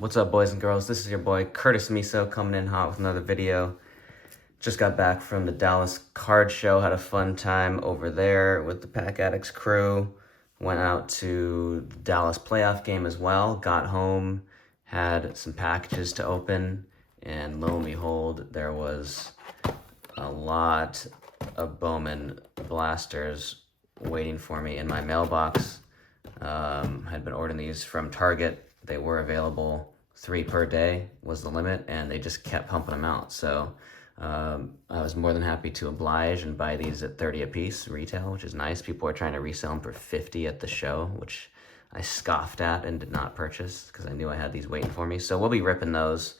What's up, boys and girls? This is your boy Curtis Miso coming in hot with another video. Just got back from the Dallas card show, had a fun time over there with the Pack Addicts crew. Went out to the Dallas playoff game as well. Got home, had some packages to open, and lo and behold, there was a lot of Bowman blasters waiting for me in my mailbox. Had been ordering these from Target. They were available 3 per day was the limit, and they just kept pumping them out. So I was more than happy to oblige and buy these at 30 a piece retail, which is nice. People are trying to resell them for 50 at the show, which I scoffed at and did not purchase because I knew I had these waiting for me. So we'll be ripping those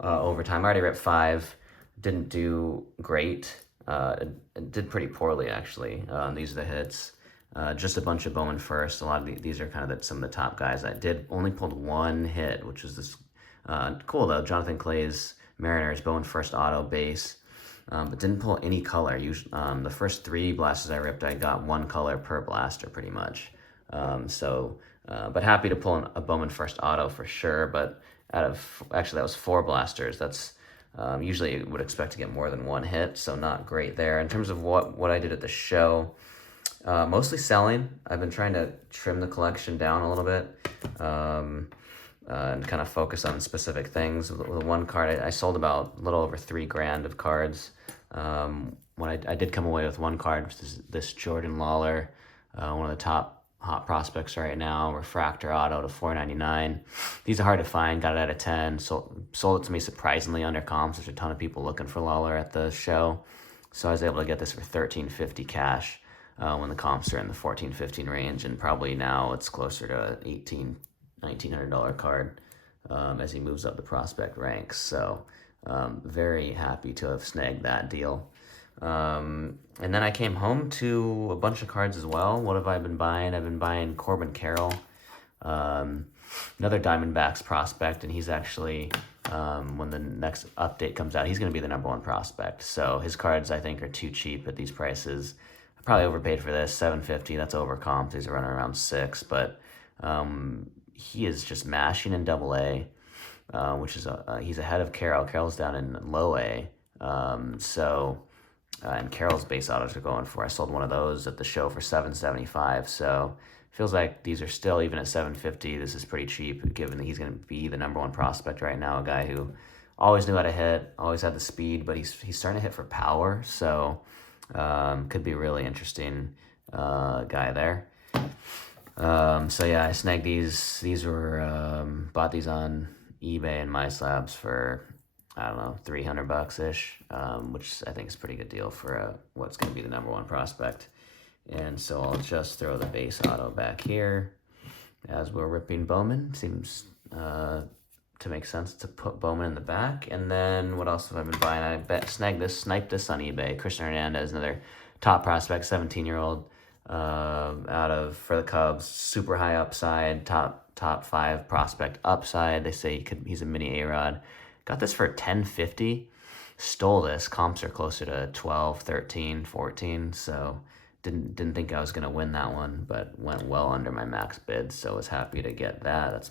over time. I already ripped 5. Didn't do great. It did pretty poorly, actually. These are the hits. Just a bunch of Bowman first. A lot of these are kind of some of the top guys. I only pulled 1 hit, which was this cool though. Jonathan Clay's Mariners Bowman first auto base, but didn't pull any color. The first 3 blasters I ripped, I got 1 color per blaster pretty much. But happy to pull a Bowman first auto for sure. But actually that was 4 blasters. That's usually would expect to get more than 1 hit, so not great there. In terms of what I did at the show. Mostly selling. I've been trying to trim the collection down a little bit and kind of focus on specific things. With one card, I sold about a little over $3,000 of cards. When I did come away with 1 card, which is this Jordan Lawler, one of the top hot prospects right now, refractor auto to $4.99. These are hard to find. Got it at a 10. Sold it to me surprisingly under comps. There's a ton of people looking for Lawler at the show, so I was able to get this for $13.50 cash. When the comps are in the $14-15 range, and probably now it's closer to $1,900 card as he moves up the prospect ranks. So very happy to have snagged that deal. And then I came home to a bunch of cards as well. What have I been buying? I've been buying Corbin Carroll, another Diamondbacks prospect, and he's actually, when the next update comes out, he's going to be the #1 prospect. So his cards, I think, are too cheap at these prices. Probably overpaid for this, $750. That's over comp. These are running around $6, but he is just mashing in AA, which is he's ahead of Carroll. Carroll's down in low A, and Carroll's base autos are going for. I sold one of those at the show for $775. So feels like these are still, even at $750. This is pretty cheap, given that he's going to be the #1 prospect right now. A guy who always knew how to hit, always had the speed, but he's starting to hit for power. So. Could be a really interesting guy there. So yeah, I snagged these. These were bought these on eBay and MySlabs for, I don't know, $300-ish, which I think is a pretty good deal for what's going to be the #1 prospect. And so I'll just throw the base auto back here as we're ripping Bowman. Seems to make sense to put Bowman in the back. And then what else have I been buying? Sniped this on eBay. Christian Hernandez, another top prospect, 17-year-old, for the Cubs. Super high upside, top 5 prospect upside. They say he's a mini A-Rod. Got this for $10.50. Stole this. Comps are closer to 12, 13, 14. So didn't think I was gonna win that one, but went well under my max bid. So was happy to get that.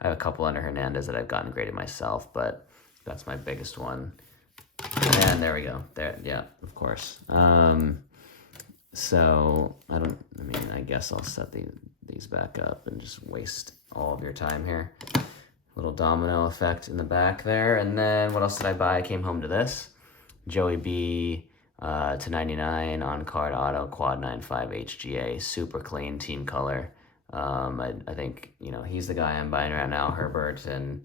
I have a couple under Hernandez that I've gotten graded myself, but that's my biggest one. And there we go. There, yeah, of course. So I guess I'll set these back up and just waste all of your time here. Little domino effect in the back there. And then what else did I buy? I came home to this. Joey B to 99 on card auto, quad 95 HGA, super clean team color. I think, he's the guy I'm buying right now, Herbert, and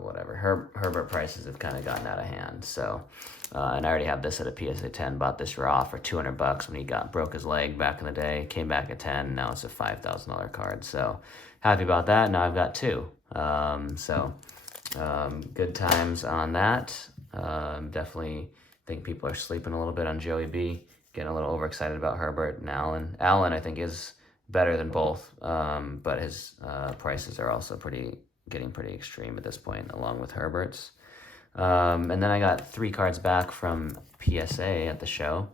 whatever. Herbert prices have kind of gotten out of hand. So, and I already have this at a PSA 10. Bought this raw for $200 when he broke his leg back in the day. Came back at 10. Now it's a $5,000 card. So happy about that. Now I've got 2. Good times on that. Definitely think people are sleeping a little bit on Joey B. Getting a little overexcited about Herbert and Allen. Allen, I think, is better than both, but his prices are also getting pretty extreme at this point, along with Herbert's. And then I got 3 cards back from PSA at the show.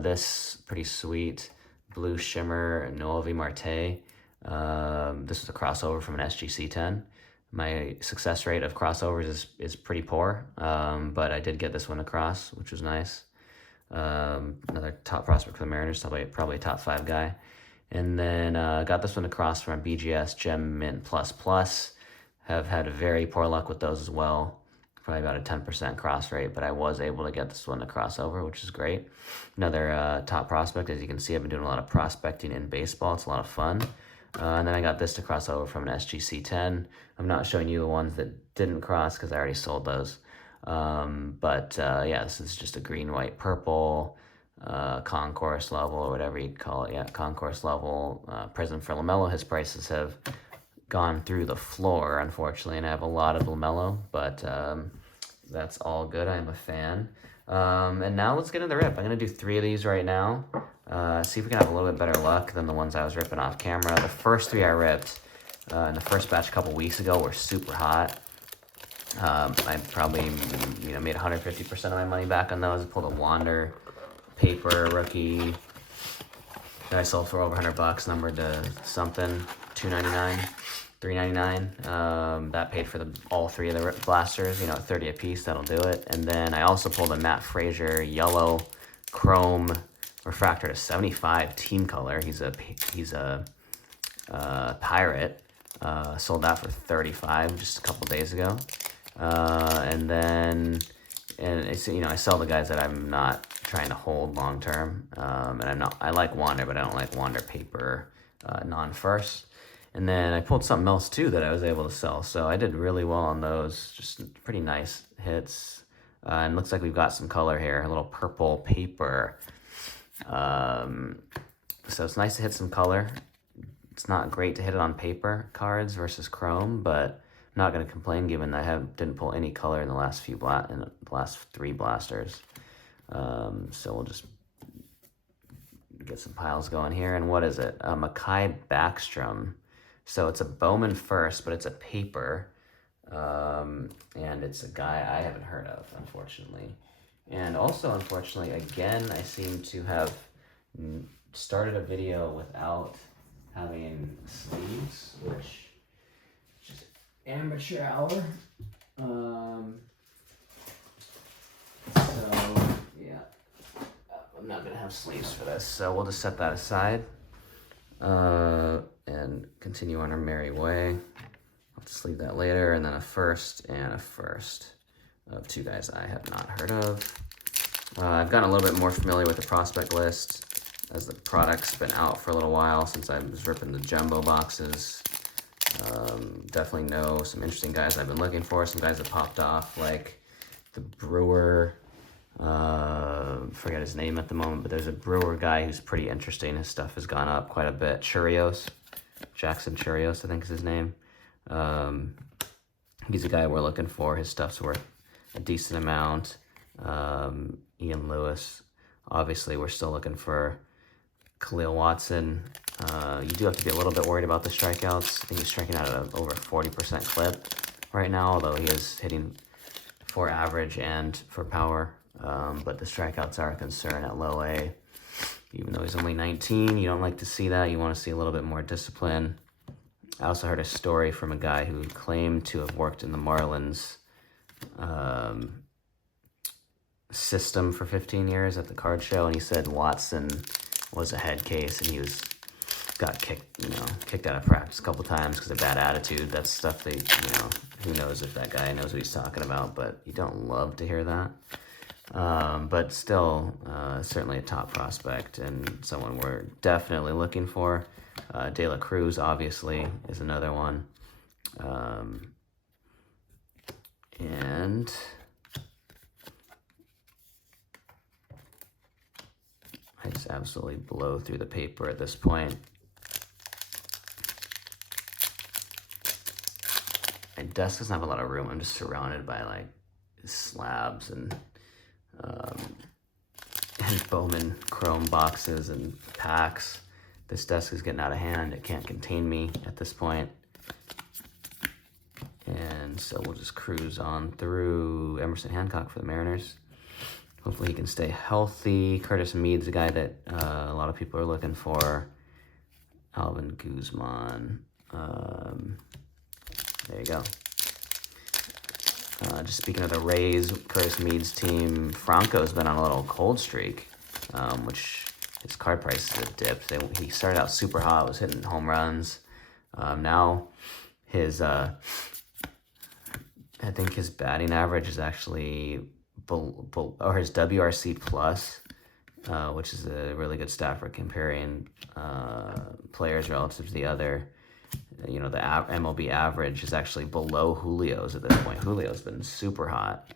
This pretty sweet Blue Shimmer Noelvi Marte. This is a crossover from an SGC 10. My success rate of crossovers is pretty poor, but I did get this one across, which was nice. Another top prospect for the Mariners, probably a top 5 guy. And then got this one across from a BGS Gem Mint Plus Plus. Have had very poor luck with those as well. Probably about a 10% cross rate, but I was able to get this one to crossover, which is great. Another top prospect. As you can see, I've been doing a lot of prospecting in baseball. It's a lot of fun. And then I got this to cross over from an SGC 10. I'm not showing you the ones that didn't cross because I already sold those. Yeah, this is just a green, white, purple concourse level, or whatever you call it. Yeah, concourse level. Prism for LaMelo. His prices have gone through the floor, unfortunately, and I have a lot of LaMelo, but that's all good. I'm a fan. And now let's get into the rip. I'm going to do 3 of these right now. See if we can have a little bit better luck than the ones I was ripping off camera. The first 3 I ripped in the first batch a couple weeks ago were super hot. I probably made 150% of my money back on those. I pulled a Wander paper rookie that I sold for over $100, numbered to something, $299, $399. That paid for all 3 of the blasters, 30 a piece. That'll do it. And then I also pulled a Matt Frazier yellow chrome refractor to 75 team color. He's a Pirate. Sold that for $35 just a couple days ago. And it's, I sell the guys that I'm not trying to hold long term. And I like Wander, but I don't like Wander paper non-first. And then I pulled something else too that I was able to sell. So I did really well on those, just pretty nice hits. And looks like we've got some color here, a little purple paper. So it's nice to hit some color. It's not great to hit it on paper cards versus chrome, but I'm not going to complain given that I didn't pull any color in the last 3 blasters. So we'll just get some piles going here. And what is it? Mekhi Backstrom. So it's a Bowman first, but it's a paper. And it's a guy I haven't heard of, unfortunately. And also, unfortunately, again, I seem to have started a video without having sleeves, which is just amateur hour. So, yeah, I'm not going to have sleeves for this, so we'll just set that aside and continue on our merry way. I'll just leave that later, and then a first of 2 guys I have not heard of. I've gotten a little bit more familiar with the prospect list as the product's been out for a little while since I was ripping the jumbo boxes. Definitely know some interesting guys I've been looking for, some guys that popped off, like the Brewer, forget his name at the moment, but there's a Brewer guy who's pretty interesting. His stuff has gone up quite a bit. Jackson Churios, I think is his name. He's a guy we're looking for. His stuff's worth a decent amount. Ian Lewis. Obviously, we're still looking for Khalil Watson. You do have to be a little bit worried about the strikeouts. I think he's striking out at over 40% clip right now, although he is hitting for average and for power. But the strikeouts are a concern at low A. Even though he's only 19, you don't like to see that. You want to see a little bit more discipline. I also heard a story from a guy who claimed to have worked in the Marlins system for 15 years at the card show, and he said Watson was a head case, and he got kicked out of practice a couple times because of bad attitude. That's stuff who knows if that guy knows what he's talking about, but you don't love to hear that. But still, certainly a top prospect and someone we're definitely looking for. De La Cruz, obviously, is another one. And I just absolutely blow through the paper at this point. My desk doesn't have a lot of room. I'm just surrounded by like slabs and Bowman chrome boxes and packs. This desk is getting out of hand. It can't contain me at this point. And so we'll just cruise on through. Emerson Hancock for the Mariners. Hopefully he can stay healthy. Curtis Mead's a guy that a lot of people are looking for. Alvin Guzman. There you go. Just speaking of the Rays, Curtis Mead's team, Franco's been on a little cold streak, which his card prices have dipped. He started out super hot, was hitting home runs. Now his, I think his batting average is actually, or his WRC plus, which is a really good stat for comparing players relative to the other. You know, the MLB average is actually below Julio's at this point. Julio's been super hot.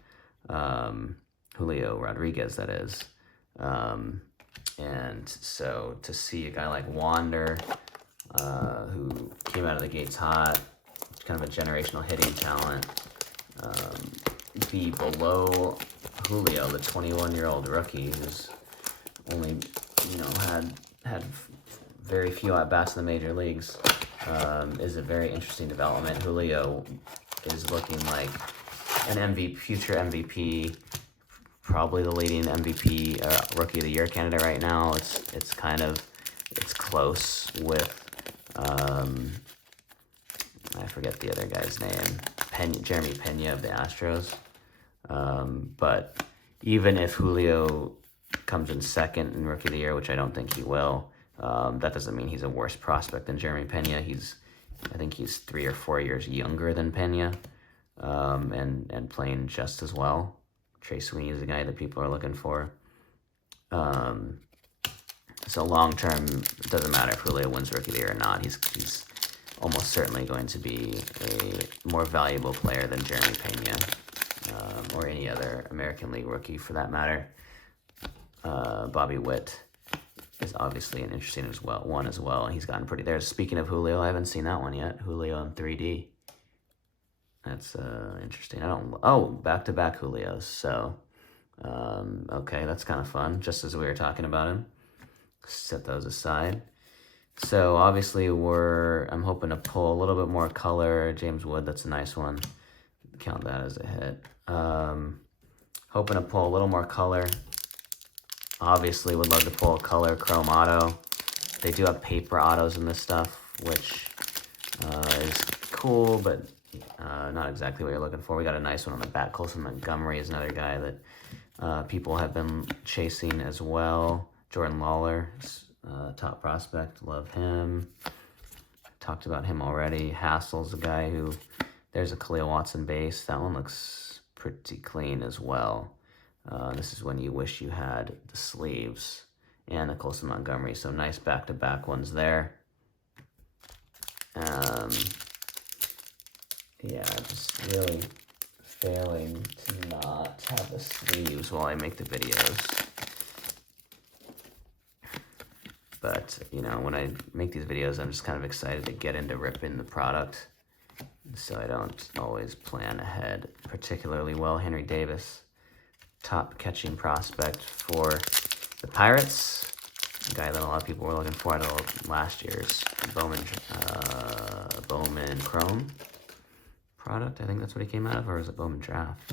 Julio Rodriguez, that is. And so to see a guy like Wander, who came out of the gates hot, kind of a generational hitting talent, be below Julio, the 21-year-old rookie who's only, you know, had very few at-bats in the major leagues, is a very interesting development. Julio is looking like an MVP, future MVP, probably the leading MVP, Rookie of the Year candidate right now. It's close with, I forget the other guy's name, Jeremy Pena of the Astros. But even if Julio comes in second in Rookie of the Year, which I don't think he will, that doesn't mean he's a worse prospect than Jeremy Pena. I think he's 3 or 4 years younger than Pena, and playing just as well. Trey Sweeney is the guy that people are looking for. So long term, it doesn't matter if Julio wins Rookie of the Year or not. He's almost certainly going to be a more valuable player than Jeremy Pena, or any other American League rookie for that matter. Bobby Witt is obviously an interesting one as well, and he's gotten pretty there. Speaking of Julio, I haven't seen that one yet. Julio in 3D. That's interesting. Back-to-back Julios. So, okay, that's kind of fun. Just as we were talking about him. Set those aside. So obviously I'm hoping to pull a little bit more color. James Wood, that's a nice one. Count that as a hit. Hoping to pull a little more color. Obviously would love to pull a color chrome auto. They do have paper autos in this stuff, which is cool, but not exactly what you're looking for. We got a nice one on the back. Colson Montgomery is another guy that people have been chasing as well. Jordan Lawler, top prospect. Love him. Talked about him already. Hassel's a guy who, there's a Khalil Watson base. That one looks pretty clean as well. This is when you wish you had the sleeves and the Colson Montgomery. So nice back-to-back ones there. Yeah, just really failing to not have the sleeves while I make the videos. But, you know, when I make these videos, I'm just kind of excited to get into ripping the product. So I don't always plan ahead particularly well. Henry Davis, top catching prospect for the Pirates. A guy that a lot of people were looking for out of last year's Bowman Chrome product. I think that's what he came out of, or was it Bowman Draft?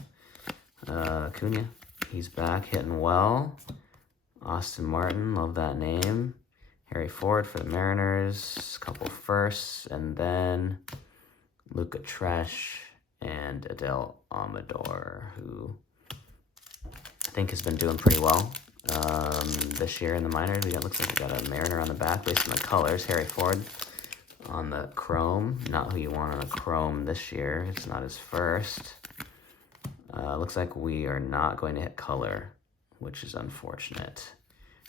Acuna, he's back, hitting well. Austin Martin, love that name. Harry Ford for the Mariners, a couple firsts, and then Luca Tresh and Adele Amador, who I think has been doing pretty well this year in the minors. Looks like we got a Mariner on the back based on the colors. Harry Ford on the chrome, not who you want on a chrome this year. It's not his first. Looks like we are not going to hit color, which is unfortunate.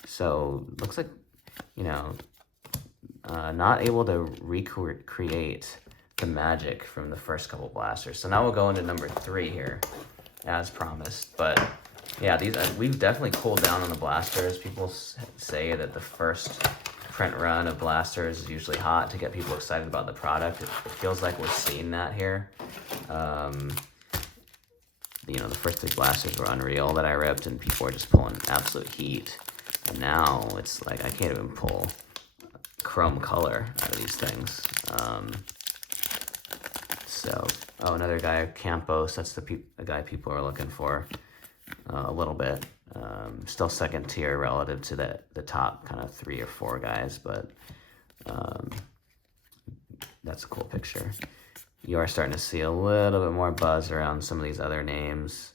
So looks like, you know, not able to recreate the magic from the first couple blasters. So now we'll go into number 3 here, as promised. But yeah, these we've definitely cooled down on the blasters. People say that the first print run of blasters is usually hot to get people excited about the product. It feels like we're seeing that here. You know, the first 3 blasters were unreal that I ripped, and people were just pulling absolute heat. And now it's like I can't even pull chrome color out of these things. Another guy, Campos. That's the guy people are looking for a little bit. Still second tier relative to the top kind of 3 or 4 guys, but That's a cool picture. You are starting to see a little bit more buzz around some of these other names.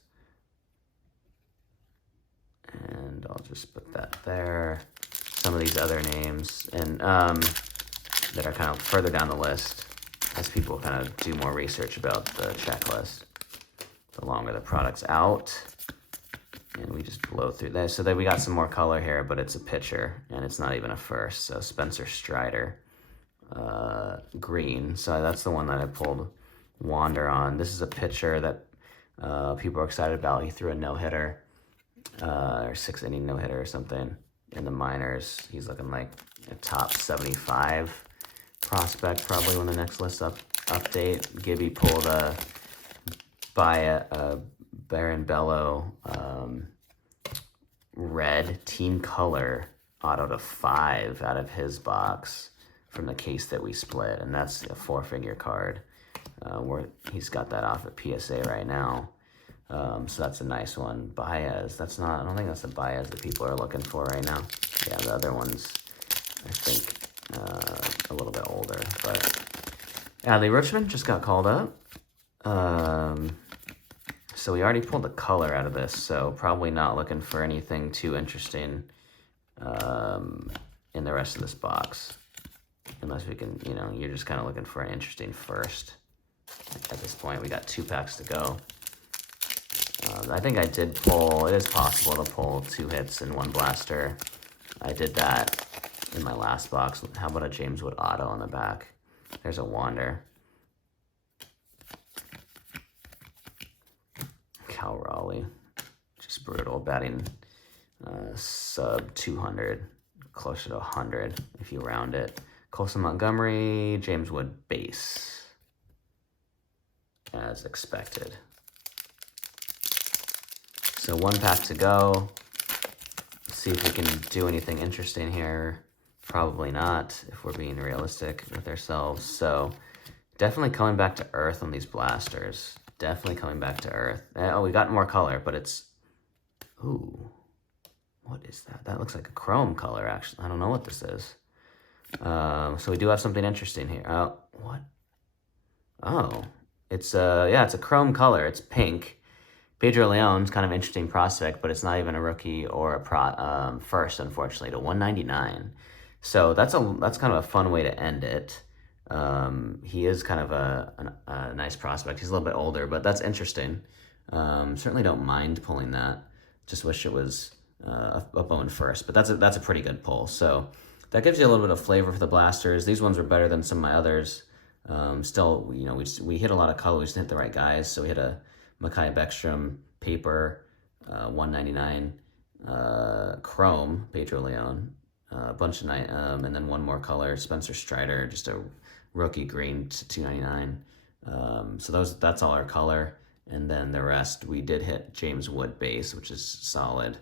And I'll just put that there. Some of these other names and that are kind of further down the list as people kind of do more research about the checklist. The longer the product's out. And we just blow through this. So then we got some more color here, but it's a pitcher and it's not even a first. So Spencer Strider, green. So that's the one that I pulled Wander on. This is a pitcher that people are excited about. He threw a no-hitter, or 6-inning no-hitter or something in the minors. He's looking like a top 75 prospect probably when the next list update. Gibby pulled a Baron Bello red team color auto to 5 out of his box from the case that we split, and that's a 4-figure card. Where he's got that off at PSA right now. So that's a nice one. Baez, that's not, I don't think that's the Baez that people are looking for right now. Yeah, the other one's, I think, a little bit older. But Adley Rutschman just got called up. So we already pulled the color out of this, so probably not looking for anything too interesting in the rest of this box. Unless we can, you know, you're just kind of looking for an interesting first. At this point, we got 2 packs to go. I think I did pull, it is possible to pull 2 hits and 1 blaster. I did that in my last box. How about a James Wood auto on the back? There's a Wander. Cal Raleigh, just brutal, batting sub 200, closer to 100 if you round it. Colson Montgomery, James Wood base, as expected. So 1 pack to go. Let's see if we can do anything interesting here. Probably not, if we're being realistic with ourselves. So definitely coming back to earth on these blasters. Definitely coming back to earth. Oh, we got more color, but it's... Ooh. What is that? That looks like a chrome color, actually. I don't know what this is. So we do have something interesting here. Oh, what? Oh. It's it's a chrome color. It's pink. Pedro Leon's kind of interesting prospect, but it's not even a rookie or a first, unfortunately, to 199. So that's kind of a fun way to end it. He is kind of a nice prospect. He's a little bit older, but that's interesting. Certainly don't mind pulling that. Just wish it was a Bowman first, but that's a pretty good pull. So that gives you a little bit of flavor for the blasters. These ones were better than some of my others. Still, you know, we hit a lot of color. We just didn't hit the right guys. So we hit a Mekhi Beckstrom paper, 199, chrome Pedro Leon, a bunch of and then 1 more color Spencer Strider, just a rookie green to 299. So that's all our color, and then the rest we did hit James Wood base, which is solid,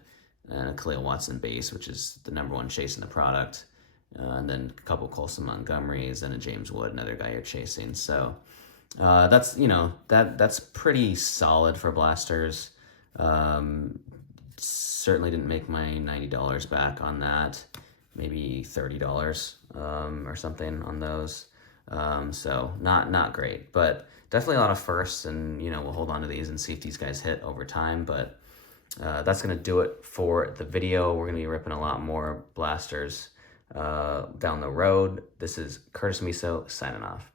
and a Khalil Watson base, which is the #1 chasing the product, and then a couple Colson Montgomerys and a James Wood, another guy you're chasing. So that's, you know, that's pretty solid for blasters. Certainly didn't make my $90 back on that. Maybe $30 or something on those. So not great, but definitely a lot of firsts, and you know, we'll hold on to these and see if these guys hit over time. But that's gonna do it for the video. We're gonna be ripping a lot more blasters down the road. This is Curtis Miso signing off.